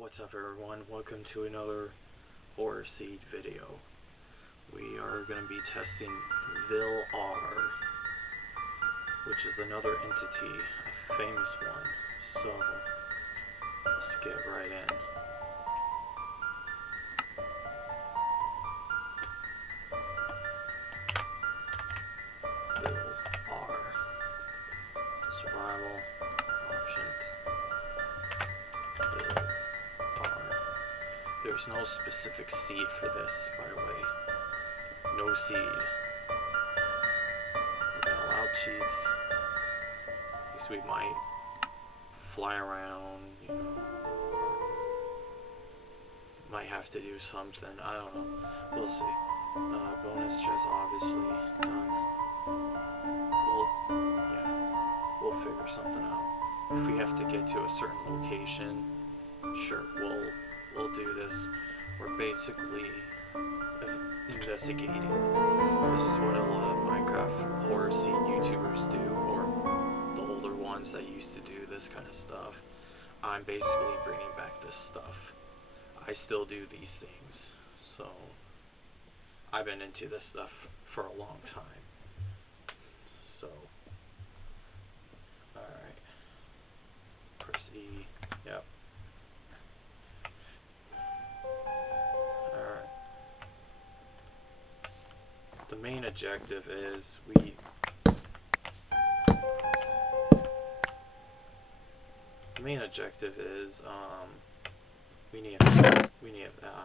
What's up everyone, welcome to another Horror Seed video. We are going to be testing Vil-R, which is another entity, a famous one. So, let's get right in. Vil-R. Survival options. Vil-R. There's no specific seed for this, by the way. No seed. We're gonna allow cheats. Because we might fly around, you know. Might have to do something. I don't know. We'll see. Bonus chest, obviously. Done. We'll figure something out. If we have to get to a certain location, sure, we'll do this. We're basically investigating. This is what a lot of Minecraft Horror Seed YouTubers do, or the older ones that used to do this kind of stuff. I'm basically bringing back this stuff. I still do these things, so I've been into this stuff for a long time. So, alright. Press E. Yep. Alright. The main objective is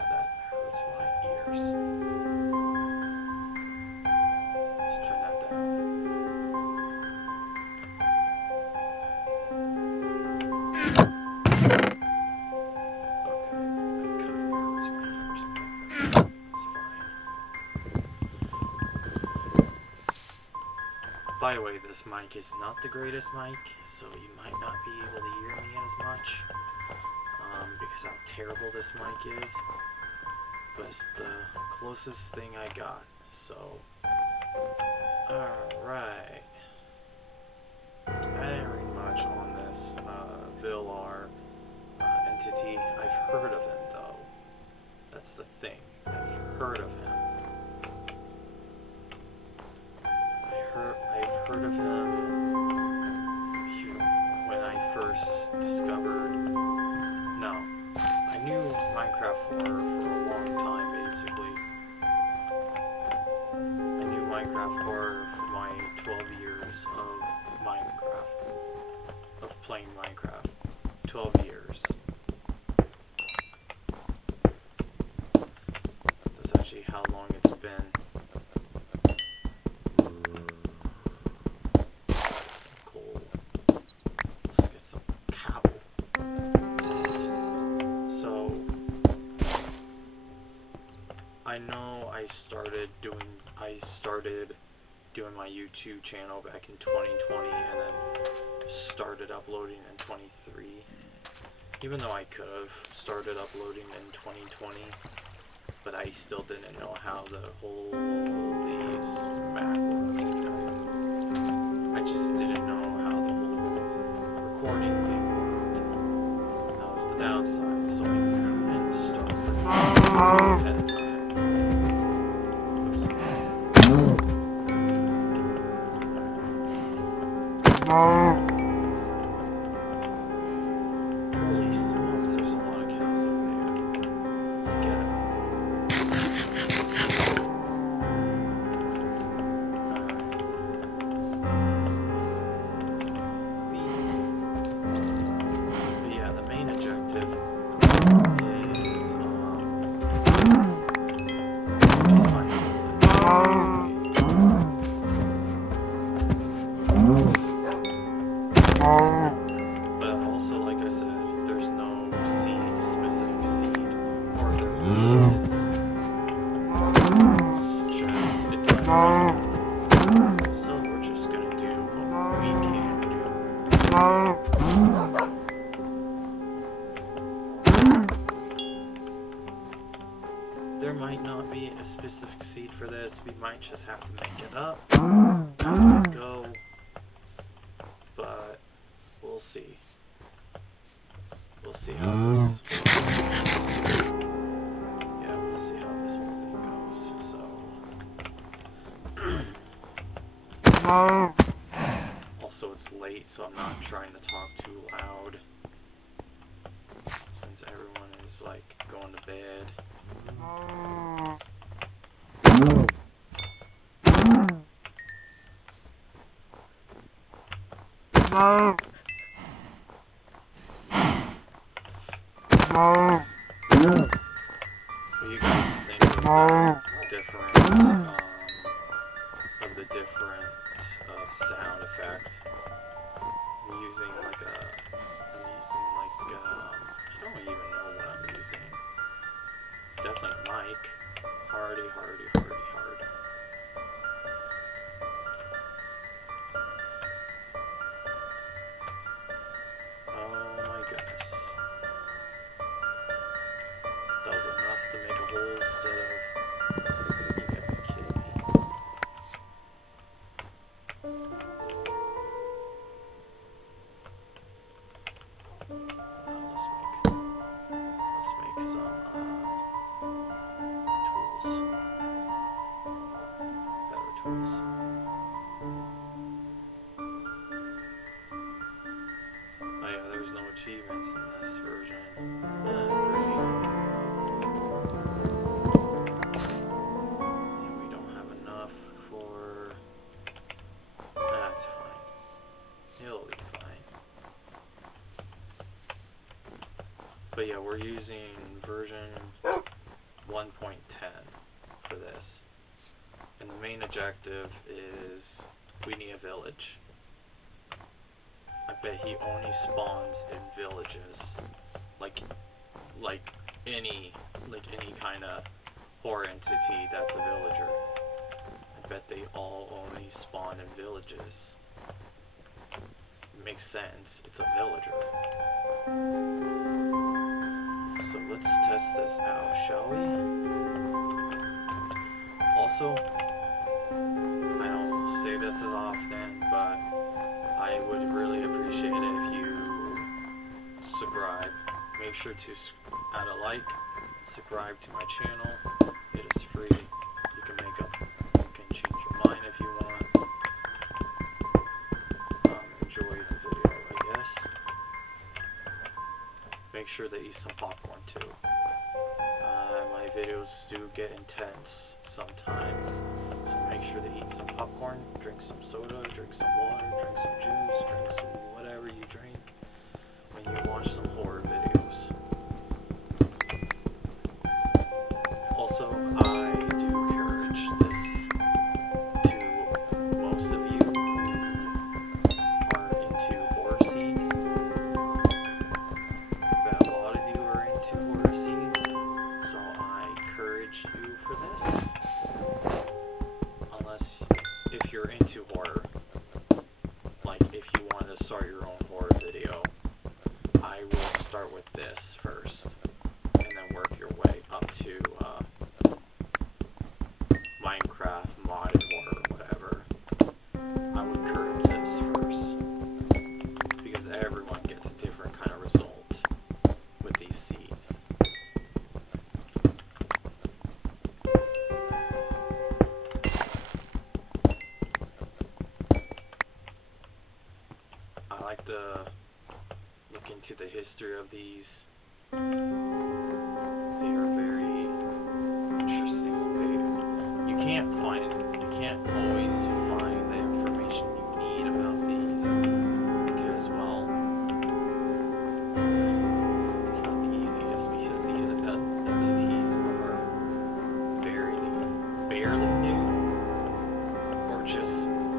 that hurts my ears. Let's turn that down. By the way, this mic is not the greatest mic, so you might not be able to hear me as much, because how terrible this mic is, but it's the closest thing I got, so, alright. I didn't read much on this, Vil-R, entity. I've heard of him, though. That's the thing. I've heard of him. I've heard of him when I first discovered. No, I knew Minecraft Horror for a long time, basically. I knew Minecraft Horror for my 12 years of Minecraft, of playing Minecraft. 12 years. That's actually how long it's been. I know I started doing my YouTube channel back in 2020 and then started uploading in 23. Even though I could have started uploading in 2020, but I still didn't know how the whole these Mac worked. I just didn't know how the whole recording thing worked. That was the downside, so I couldn't start recording. But also, like I said, there's no specific seed, or there's so we're just gonna do what we can do. There might not be a specific seed for this, we might just have to make it up. Go. But we'll see. We'll see how it goes. not trying to talk too loud since everyone is like going to bed. What do you guys think of the different sound effects? I'm using like I don't even know what I'm using. Definitely a mic. Hardy. Oh my goodness. That was enough to make a whole set of... You gotta be kidding me. Let's make some tools. Better tools. Oh yeah, there's no achievements in this version. We don't have enough for... That's fine. It'll be fine. But yeah, we're using version 1.10 for this. And the main objective is we need a village. I bet he only spawns in villages. Like any kind of horror entity that's a villager. I bet they all only spawn in villages. It makes sense. It's a villager. So let's test this out, shall we? Also, I don't say this as often, but I would really appreciate it if you subscribe. Make sure to add a like, subscribe to my channel. It is free. You can change your mind if you want. Enjoy the video, I guess. Make sure to eat some popcorn too. My videos do get intense sometimes, so make sure to eat some popcorn, drink some soda, drink some water, drink some juice, drink some whatever you drink when you watch some horror videos. Also, I do encourage this to most of you who are into horror scenes. But a lot of you are into horror scenes, so I encourage you for this. Unless if you're into horror, like if you want to start your own horror video, I will start with this first, and then work your way up to Minecraft, modded horror, whatever. I would encourage this first, because everyone gets a different kind of result with these seeds. I like to look into the history of these. They are very interesting. You can't always find the information you need about these, because, well, it's not the easiest, because these entities are barely new, or just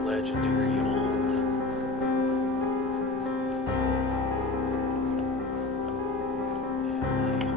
legendary old. Yeah,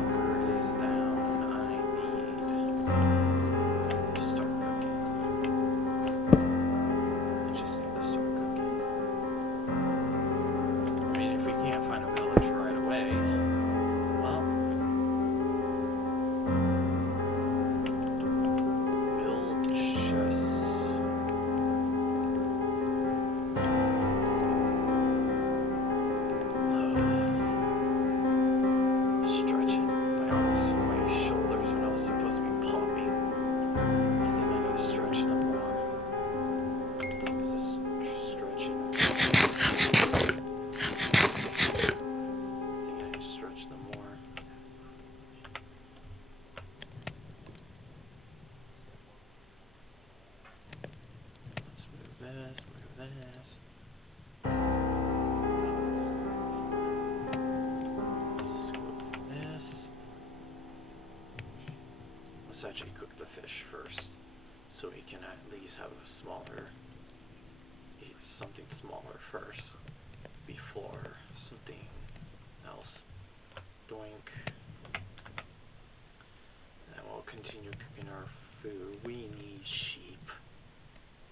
have something smaller first before something else. Doink. And we'll continue cooking our food. We need sheep.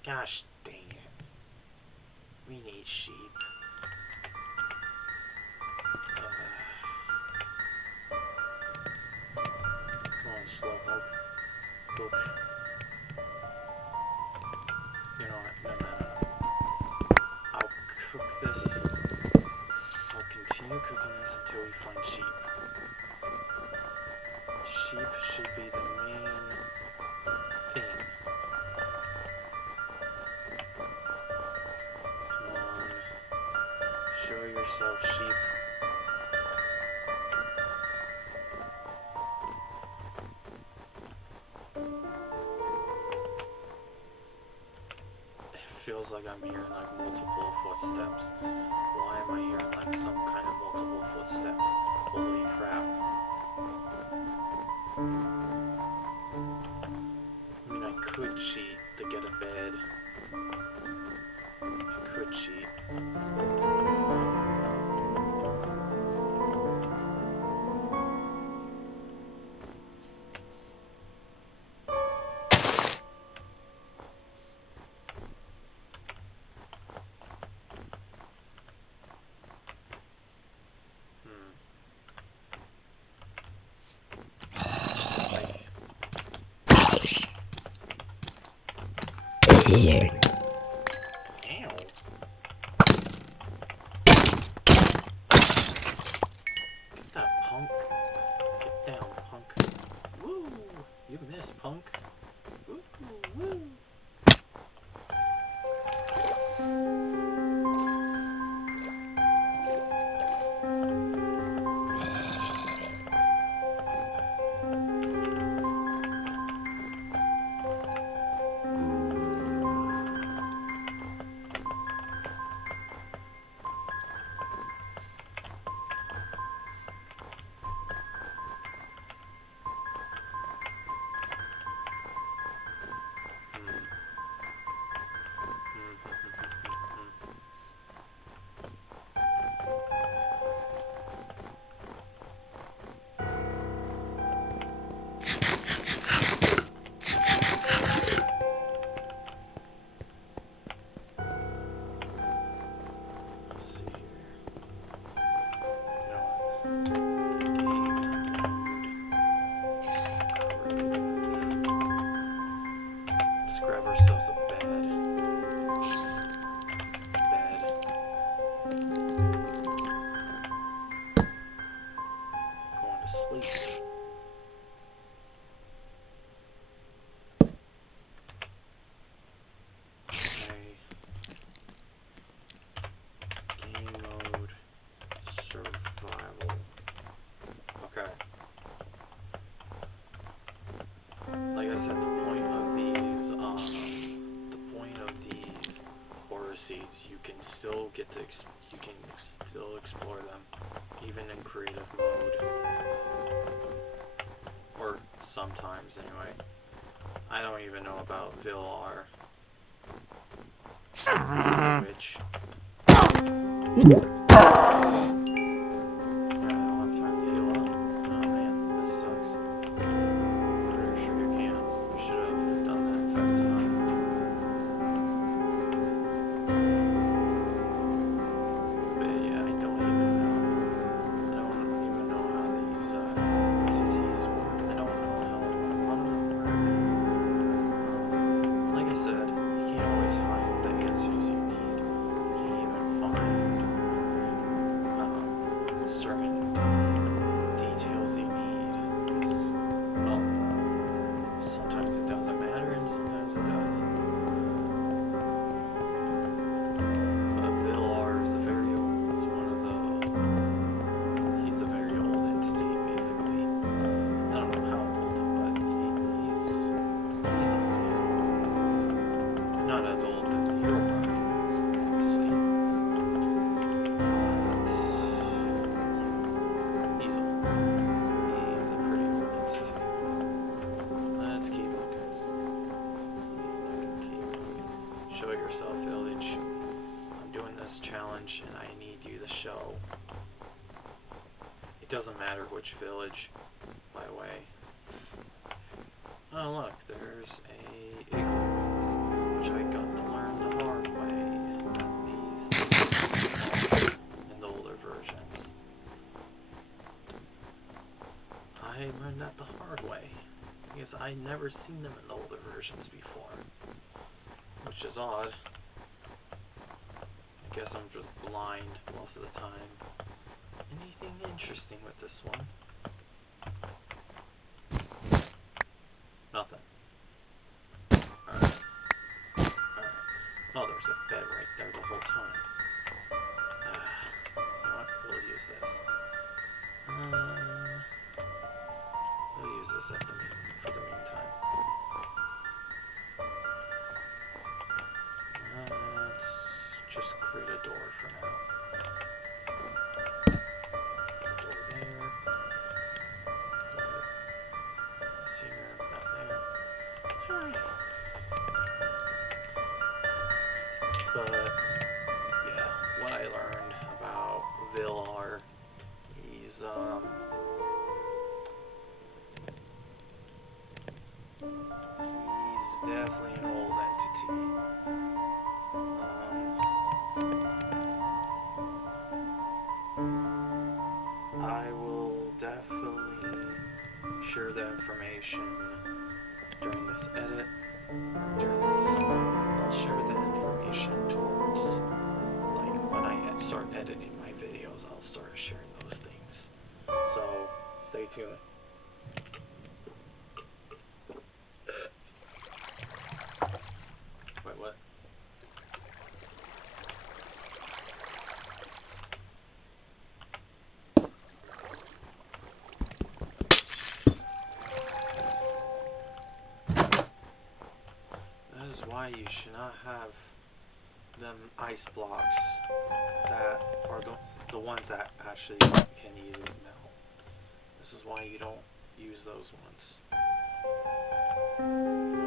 Gosh dang it. We need sheep. Come on, Slowpoke. Cook. You know what? No. I'll cook this. I'll continue cooking this until we find sheep. Sheep should be the main thing. Come on. Show yourself, sheep. Feels like I'm hearing like multiple footsteps. Why am I hearing like some kind of multiple footsteps? Holy crap. I mean, I could cheat to get a bed. I could cheat. Here. Ow. Get that, punk. Get down, punk. Woo! You missed, punk. Woo! Woo! Like I said, the point of these horror seeds, you can still explore them, even in creative mode, or sometimes anyway. I don't even know about Villar, which. show. It doesn't matter which village, by the way. Oh look, there's a igloo, which I got to learn the hard way in the older versions. I learned that the hard way, because I'd never seen them in the older versions before, which is odd. I guess I'm just blind most of the time. Anything interesting with this one? Nothing. Alright. Alright. Oh, there's a bed right there the whole time. You know what? We'll use this. We'll use this for the meantime. Let's just create a door for now. But yeah, what I learned about Villar, he's definitely an old entity. I will definitely share the information during this edit. I'll share the information towards, like, when I start editing my videos, I'll start sharing those things. So, stay tuned. Wait, what? Why you should not have them ice blocks that are the ones that actually can easily melt. This is why you don't use those ones. Why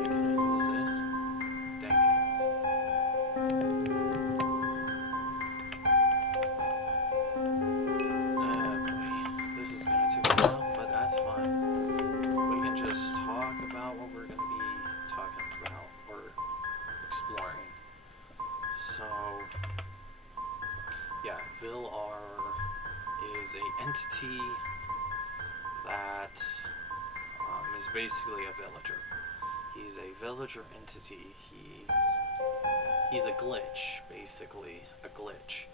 can I use this? Dang it. Boy, this is gonna take a while, but that's fine. We can just talk about what we're gonna be talking about, or exploring. So, yeah, Villar is an entity that is basically a villager. He's a villager entity. He's a glitch, basically. A glitch.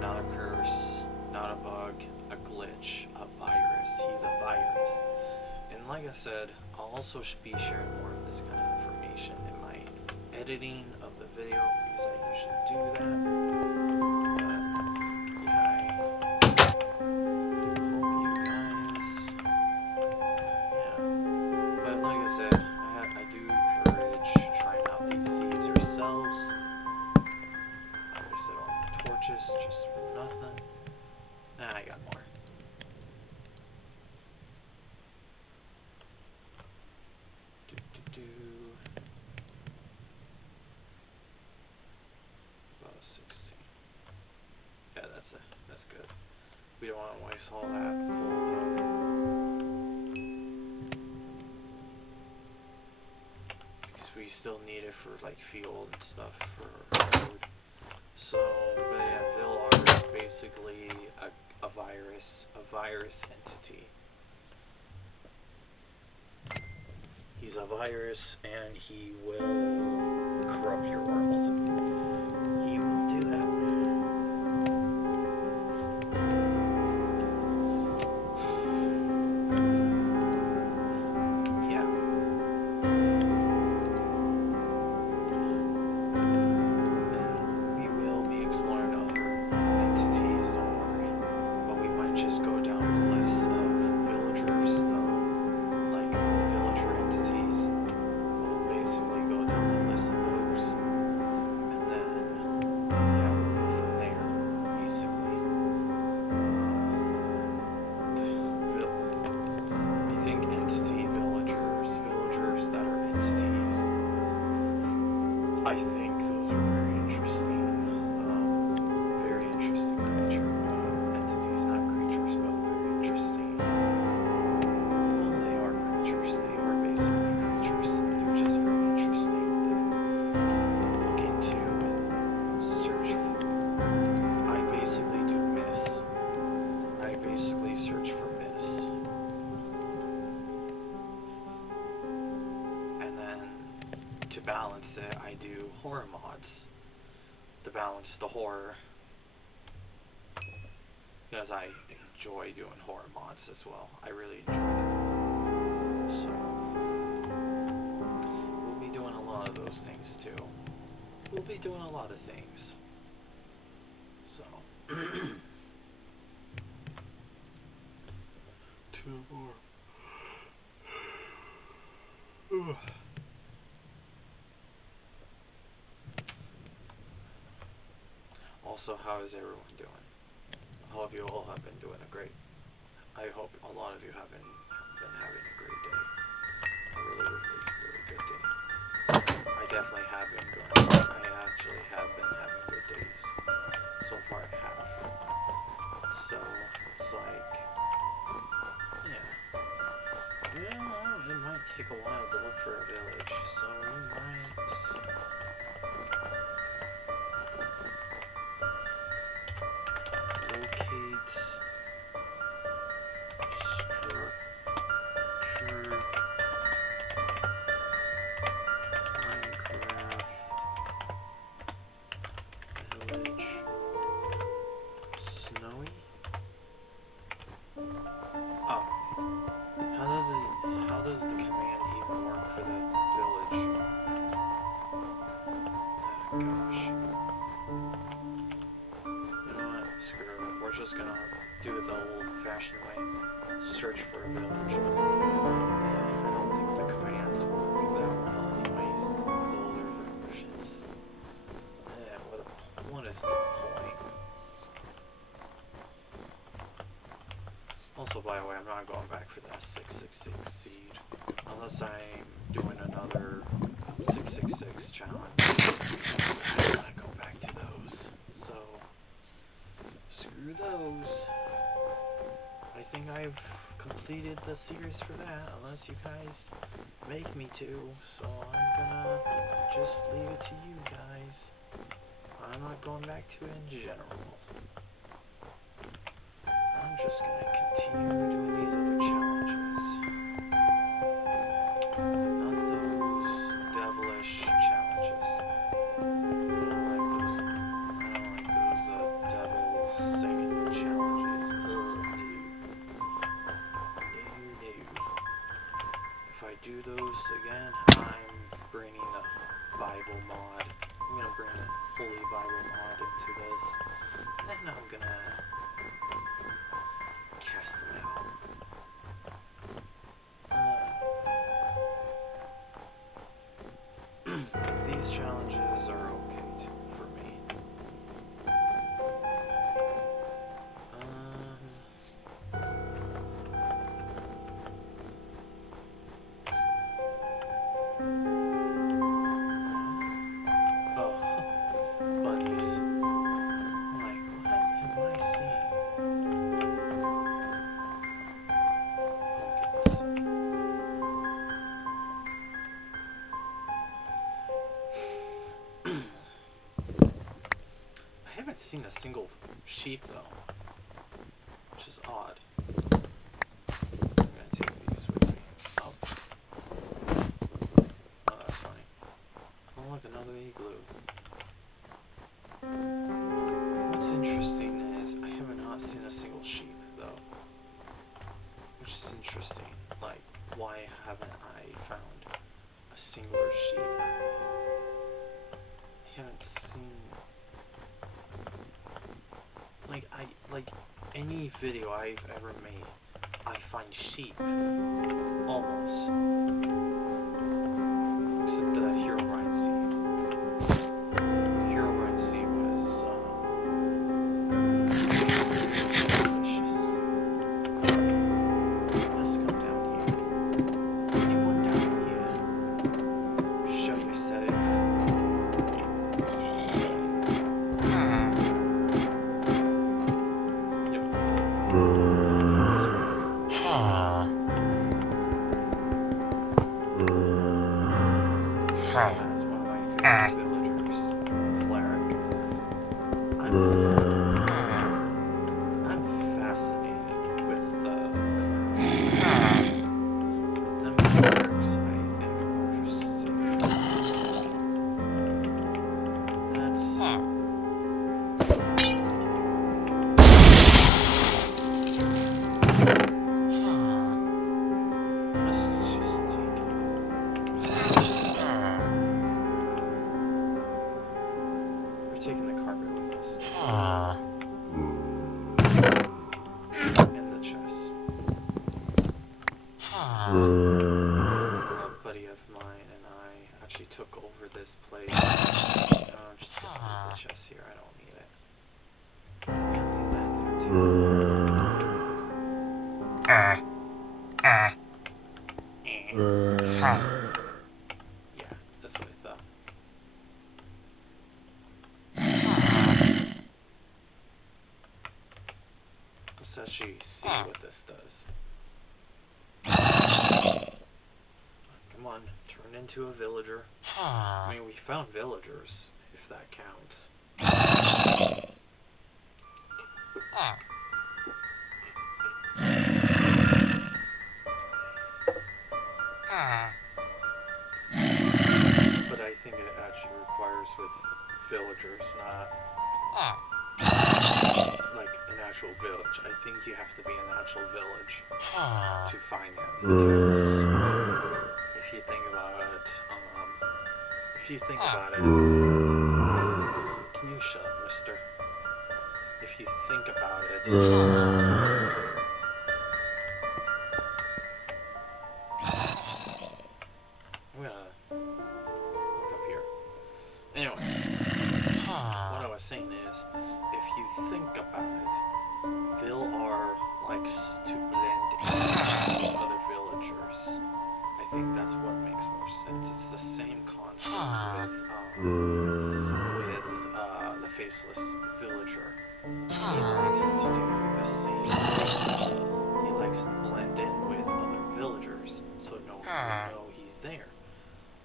Not a curse, not a bug, a glitch, a virus. He's a virus. And like I said, I'll also be sharing more of this kind of information in my editing of the video, because I usually do that. But yeah, I hope you guys, yeah. But like I said, I do encourage trying out these seeds yourselves. I wasted all my torches just for nothing. Nah, I got more. We don't want to waste all that because we still need it for like fuel and stuff for food. So, but yeah, Villar is basically a virus entity. He's a virus, and he will corrupt your world. He will do that. balance it, I do horror mods to balance the horror, because I enjoy doing horror mods as well. I really enjoy that. So we'll be doing a lot of those things too. We'll be doing a lot of things. So 2 more. Also, how is everyone doing? I hope you all have been doing I hope a lot of you have been having a great day. A really, really, really good day. I definitely have been I actually have been having good days. So far I have. So, it's like, yeah, it might take a while to look for a village, so we might locate structure Minecraft village snowy. Oh. How does the command even work for the village? Oh gosh. You know what? Screw it. We're just gonna do it the old-fashioned way. Search for a village. I don't think the commands work that well anyways. The older versions. What is the point? Also, by the way, I'm not going back for that 666 seed. Unless I'm doing another 666 challenge. I don't want to go back to those. So, screw those. I think I've completed the series for that, unless you guys make me to. So I'm gonna just leave it to you guys. I'm not going back to it in general. I'm just gonna continue doing these other challenges. Not those devilish challenges. I don't like those devil singing challenges. No. If I do those again, I'm bringing a Bible mod. I'm gonna bring a Holy Bible mod into this. And I'm gonna cast them out. These challenges are okay for me. Seen a single sheep though, which is odd. I'm gonna take these with me. Oh, that's funny. Oh look, another igloo. What's interesting is I have not seen a single sheep though, which is interesting. Like, why haven't I found a singular sheep? I haven't seen. Like any video I've ever made, I find sheep, almost, except the Herobrine seed. The Herobrine seed was, let's come down here. Anyone down here? Show yourself. That's one of my favorite villagers, Cleric. I'm fascinated with the clerics. Them clerics, I think, are interesting. Yeah, that's what I thought. Let's actually see what this does. Come on, turn into a villager. I mean, we found villagers, if that counts. But I think it actually requires with villagers, not like an actual village. I think you have to be an actual village to find him. If you think about it, can you shut up, mister? If you think about it, I'm gonna look up here. Anyway, what I was saying is, if you think about it, Villar likes to blend in with other villagers. I think that's what makes more sense. It's the same concept with the faceless villager. He likes to do the same thing. He likes to blend in with other villagers, so no one will know he's there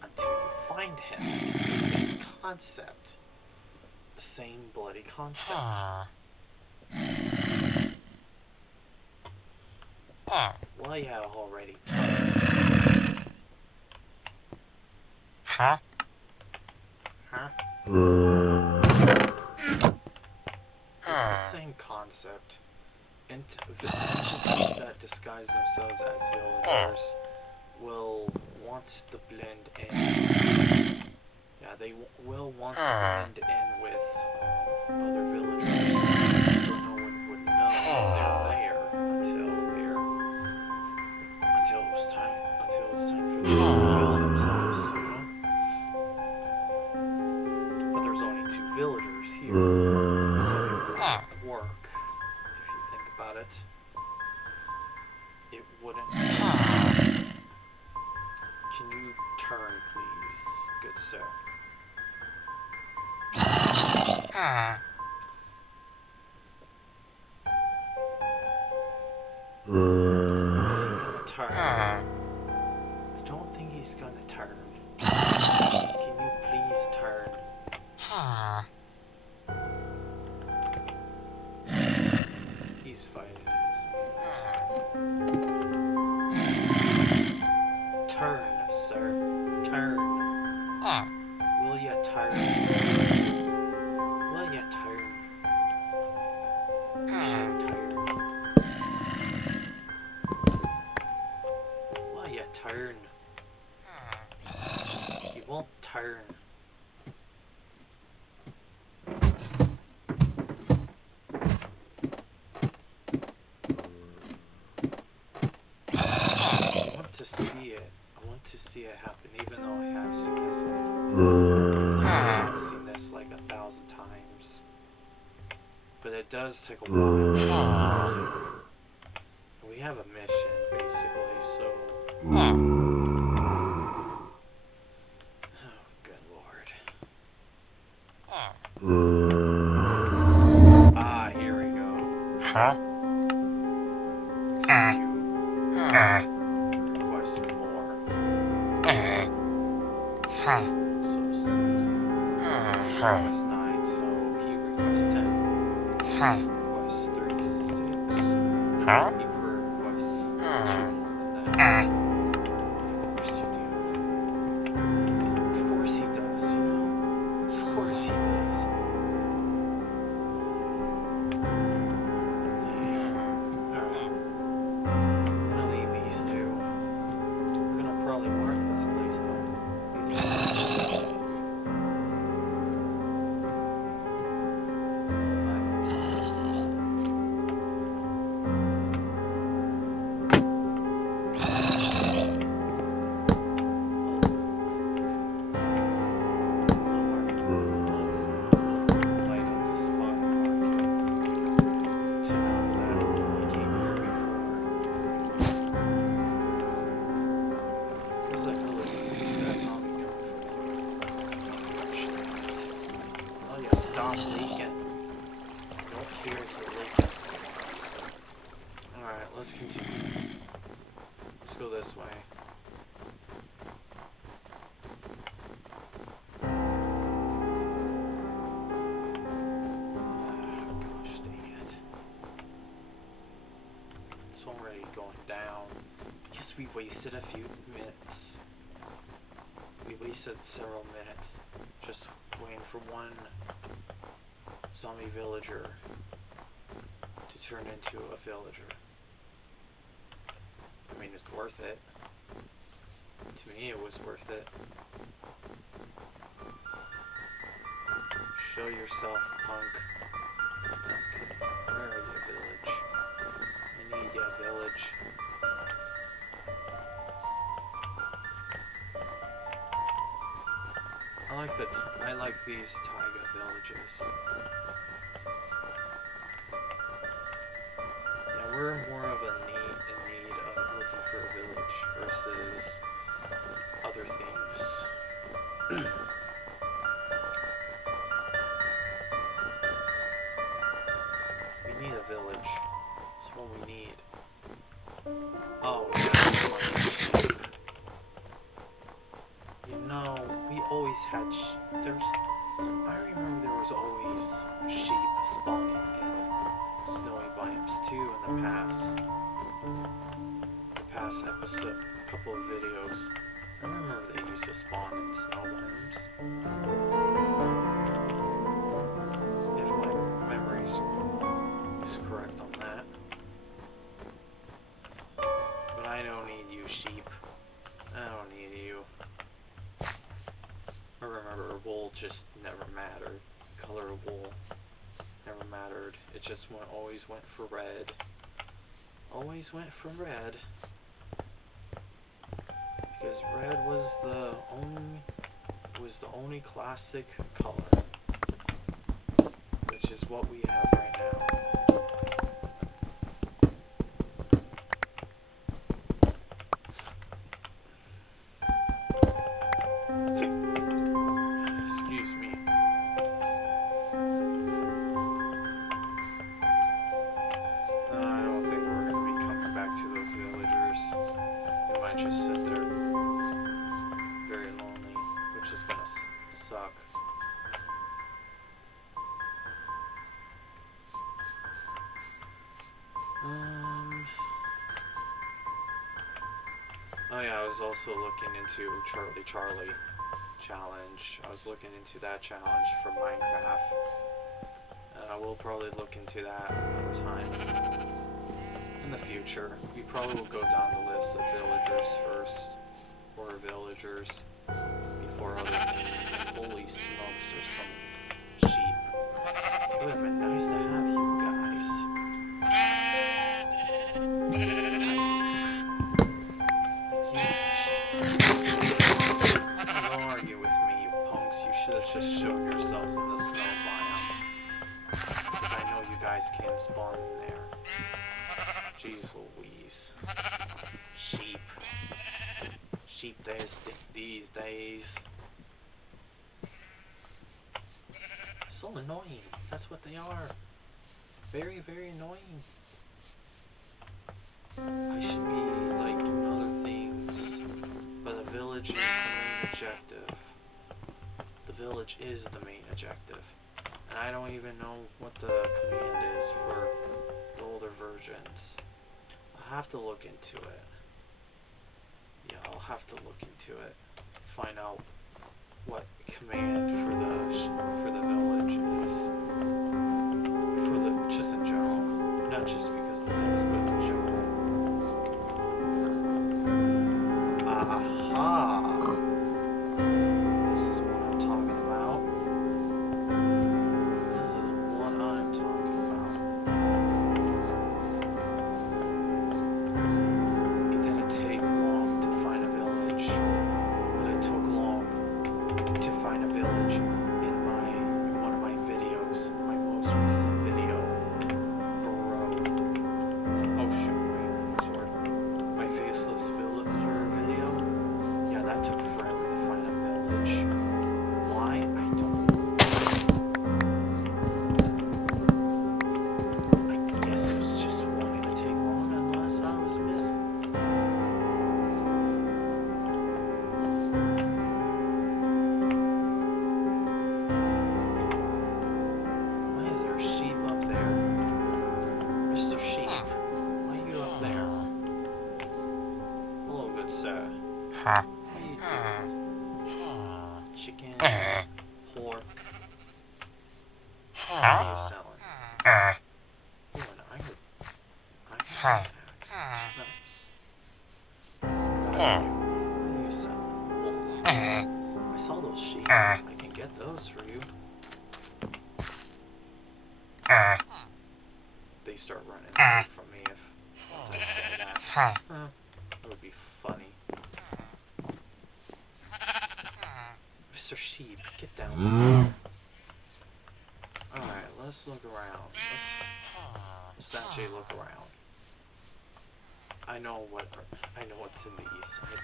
until you find him. It's the same concept. The same bloody concept. Well, yeah, already. Huh? It's the same concept. Entities that disguise themselves as villagers will want to blend in. Yeah, they will want to blend in with other villagers, so no one would know they're there until it's time for them to kill themselves, you know? But there's only 2 villagers here, so it wouldn't work, if you think about it. It wouldn't. Can you turn, please, good sir? Turn. I don't think he's gonna turn. Can you please turn? He's fighting. Turn, sir. Turn. Will ya turn? Will ya turn? Will ya turn? He won't turn. I want to see it. I want to see it happen, even though I have seen this. I've seen this like 1,000 times. But it does take a while. We have a mission, basically, so... Oh, good lord. Ah, here we go. Request more. Request 9, so he requests 10. Request 36. He requests 2 more than that. Of course he does, you know? Of course he does. Alright. I'm gonna leave these 2. We're gonna probably mark this place, though. going down. Yes, we wasted a few minutes. We wasted several minutes just waiting for one zombie villager to turn into a villager. I mean, it's worth it. To me, it was worth it. Show yourself, punk. Okay, where are you, village? I need ya, village. I like these taiga villages. Yeah, we're more of in need of looking for a village versus other things. We need a village. That's what we need. Oh, yeah. You know, we always had I remember there was always sheep spawning in snowy biomes too in the past episode, couple of videos. I remember they used to spawn in snow biomes. If my memory is correct on that. But I don't need you, sheep. I don't need you. I remember wool just never mattered. Color of wool never mattered. It just always went for red. Always went for red. Because red was the only classic color. Which is what we have right now. Oh yeah, I was also looking into Charlie challenge. I was looking into that challenge for Minecraft. I will probably look into that sometime in the future. We probably will go down the list of villagers first, or villagers, before others. Holy smokes, there's some sheep. It would have been nice to have you guys. Don't argue with me, you punks. You should have just showed yourselves in the snow biome. Because I know you guys can't spawn in there. Jeez Louise. Sheep. Sheep these days. So annoying. That's what they are. Very, very annoying. I should be, like, doing other things. But the village is the main objective. The village is the main objective. And I don't even know what the command is for the older versions. I'll have to look into it. Yeah, I'll have to look into it. Find out what command for the village is. Just in general. Not just because of this, but in general. Aha! This is what I'm talking about. This is what I'm talking about. It didn't take long to find a village, but it took long to find a village in my What are you doing? Chicken, pork. What are you selling? Ooh, an iron axe. Nice. What are you selling? Wool. I saw those sheep. I can get those for you. They start running away from me if I say that. That would be funny. Mr. Sheep, get down. Alright, let's look around. Let's actually look around. I know what's in the east side.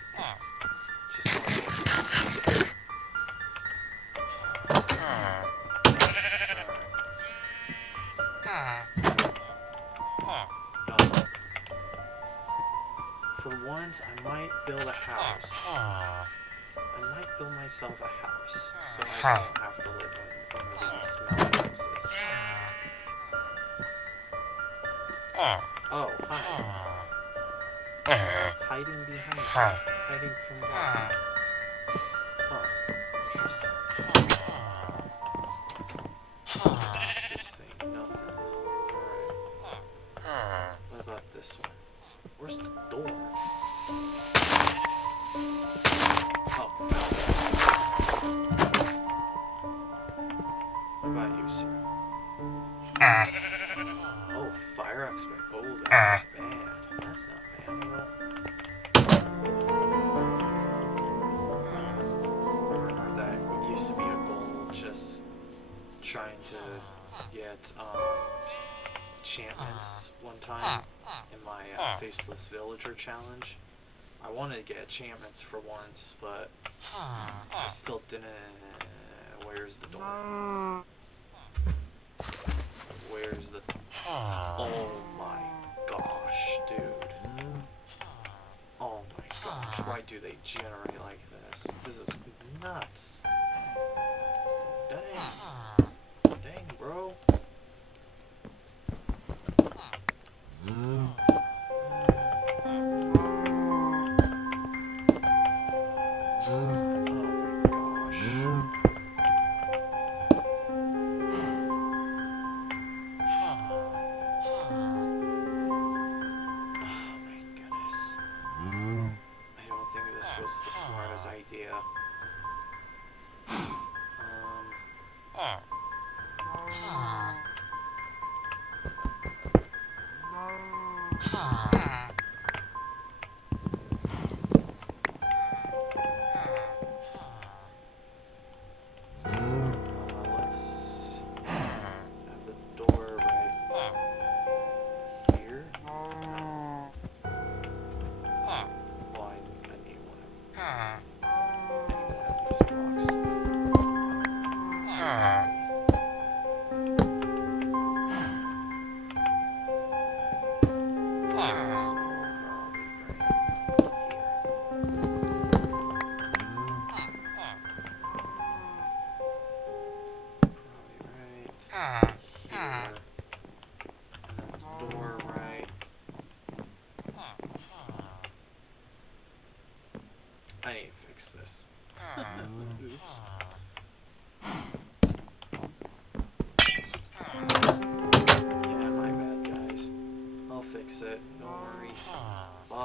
For once, I might build a house. I might build myself a house, so I don't have to live in one of these small houses. Oh, hi. Hiding behind me. Hiding from what? Huh. This thing, nothing. Alright. What about this one? Where's the door? Oh. What about you, sir? Oh, fire expert. Oh, that's bad. That's not bad at all. Remember that used to be a goal, just trying to get enchantments one time in my Faceless Villager challenge. I wanted to get enchantments for once, but I still didn't. Where's the door? Where's the... Oh my gosh, dude. Oh my gosh, why do they generate like this? This is nuts. Dang. Dang, bro.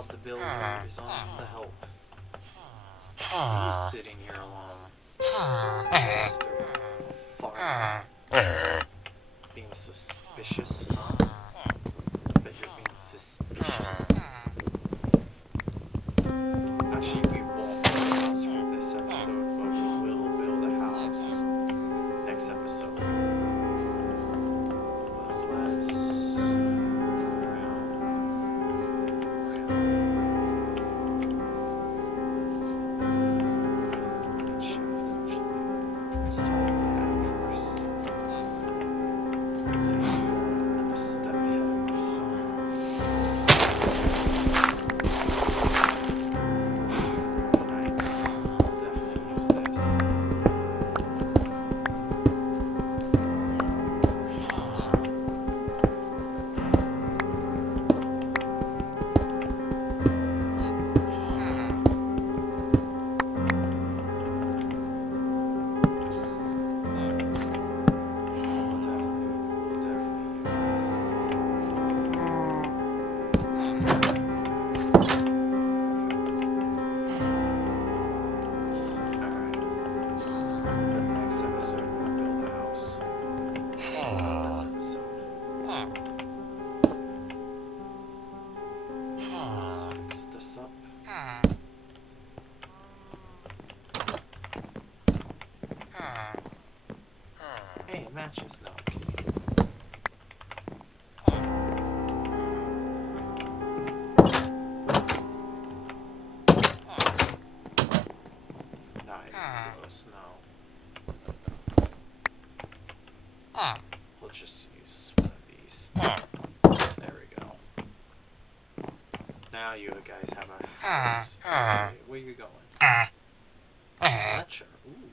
The builder is on the help. He's sitting here alone. Far. Being suspicious, huh? Bet you're being suspicious. Actually, we won't build a house for this episode, but we will build a house next episode. But let's... you guys have a house. Where you going? Fletcher. Ooh.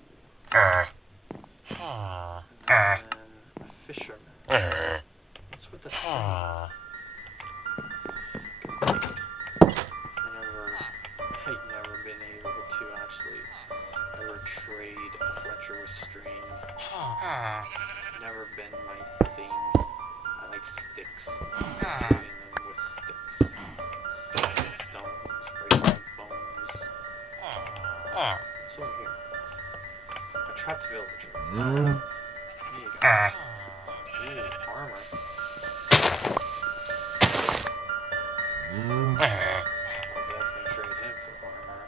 And then a fisherman. What's with the thing? I've never been able to actually ever trade Fletcher with string. Never been my thing. I like sticks. Trading them with sticks. Stones, breaking bones. So here. A trapped villager. There you go. Ooh, armor. I'll definitely trade him for armor.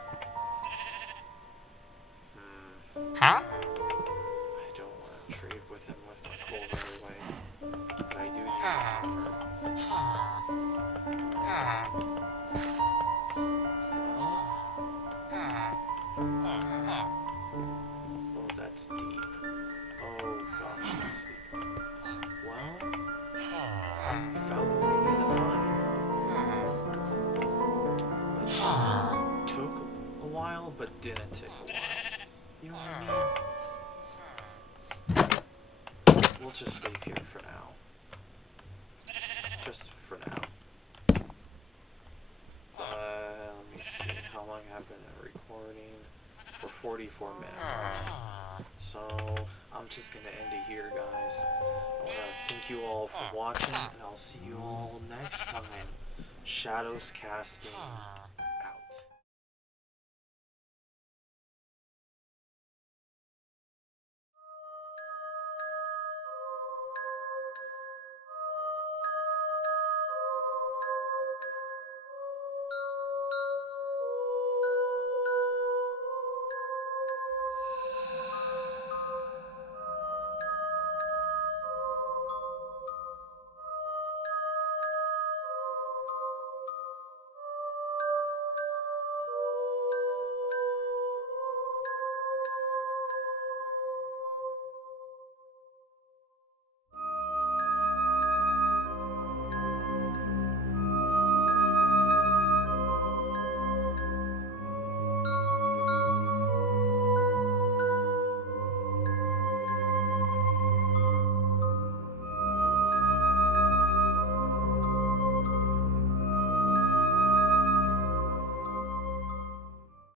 I don't want to trade with him with my coal right away. But I do need armor. Oh, that's deep. Oh gosh, that's deep. Well, I found a way through the mine. Which took a while, but didn't take a while. You know what I mean? We'll just stay here for now. Just for now. Let me see. How long have I been recording? For 44 minutes. So, I'm just gonna end it here, guys. I wanna thank you all for watching, and I'll see you all next time. Shadows Casting.